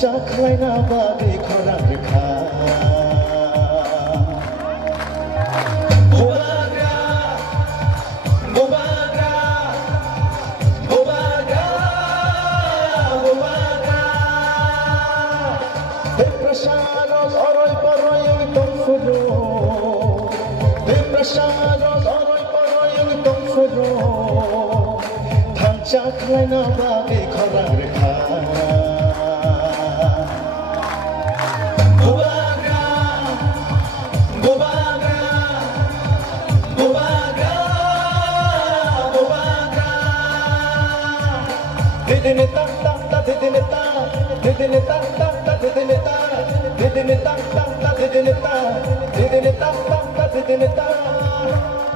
खालायना बादै खरां रोखा Depresyanos oroy poroy ang itong fudo Depresyanos oroy poroy ang itong fudo Tangcha kalayna bagay korang rekha Bubaga Bubaga Bubaga Bubaga Didinita ta didinita Didinita ta didinita Didn't it